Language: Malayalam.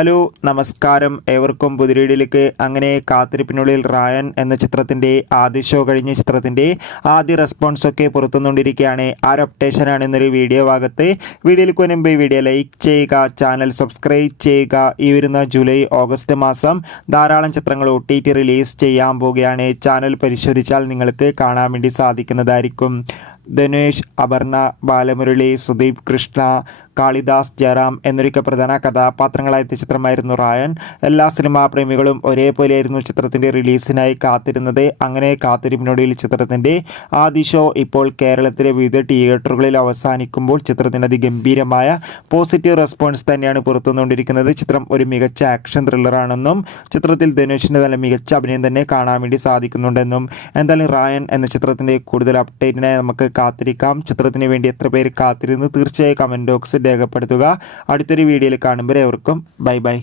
ഹലോ നമസ്കാരം, ഏവർക്കും പുതിരീടിലേക്ക്. അങ്ങനെ കാത്തിരിപ്പിനുള്ളിൽ റായൻ എന്ന ചിത്രത്തിൻ്റെ ആദ്യ ഷോ കഴിഞ്ഞ ചിത്രത്തിൻ്റെ ആദ്യ റെസ്പോൺസൊക്കെ പുറത്തുനിന്നുകൊണ്ടിരിക്കുകയാണ്. ആ ഒരു അപ്ഡേഷനാണ് ഇന്നൊരു വീഡിയോ ഭാഗത്ത്. വീഡിയോയിലേക്ക് മുൻപ് വീഡിയോ ലൈക്ക് ചെയ്യുക, ചാനൽ സബ്സ്ക്രൈബ് ചെയ്യുക. ഈ വരുന്ന ജൂലൈ ഓഗസ്റ്റ് മാസം ധാരാളം ചിത്രങ്ങൾ OTT റിലീസ് ചെയ്യാൻ പോവുകയാണ്. ചാനൽ പരിശോധിച്ചാൽ നിങ്ങൾക്ക് കാണാൻ വേണ്ടി സാധിക്കുന്നതായിരിക്കും. ധനുഷ്, അപർണ, ബാലമുരളി, സുദീപ് കൃഷ്ണ, കാളിദാസ്, ജയറാം എന്നൊക്കെ പ്രധാന കഥാപാത്രങ്ങളായ ചിത്രമായിരുന്നു റായൻ. എല്ലാ സിനിമാ പ്രേമികളും ഒരേപോലെയായിരുന്നു ചിത്രത്തിൻ്റെ റിലീസിനായി കാത്തിരുന്നത്. അങ്ങനെ കാത്തിരിപ്പിനൊടുവിൽ ചിത്രത്തിൻ്റെ ആദ്യ ഷോ ഇപ്പോൾ കേരളത്തിലെ വിവിധ തിയേറ്ററുകളിൽ അവസാനിക്കുമ്പോൾ ചിത്രത്തിന് അതിഗംഭീരമായ പോസിറ്റീവ് റെസ്പോൺസ് തന്നെയാണ് പുറത്തുനിന്നുകൊണ്ടിരിക്കുന്നത്. ചിത്രം ഒരു മികച്ച ആക്ഷൻ ത്രില്ലറാണെന്നും ചിത്രത്തിൽ ധനുഷിൻ്റെ നല്ല മികച്ച അഭിനയം തന്നെ കാണാൻ വേണ്ടി സാധിക്കുന്നുണ്ടെന്നും. എന്തായാലും റായൻ എന്ന ചിത്രത്തിൻ്റെ കൂടുതൽ അപ്ഡേറ്റിനായി നമുക്ക് കാത്തിരിക്കാം. ചിത്രത്തിന് വേണ്ടി എത്ര പേര് കാത്തിരുന്നു തീർച്ചയായും കമൻറ്റ് ബോക്സിൽ രേഖപ്പെടുത്തുക. അടുത്തൊരു വീഡിയോയിൽ കാണുമ്പോൾ ഏവർക്കും ബൈ ബൈ.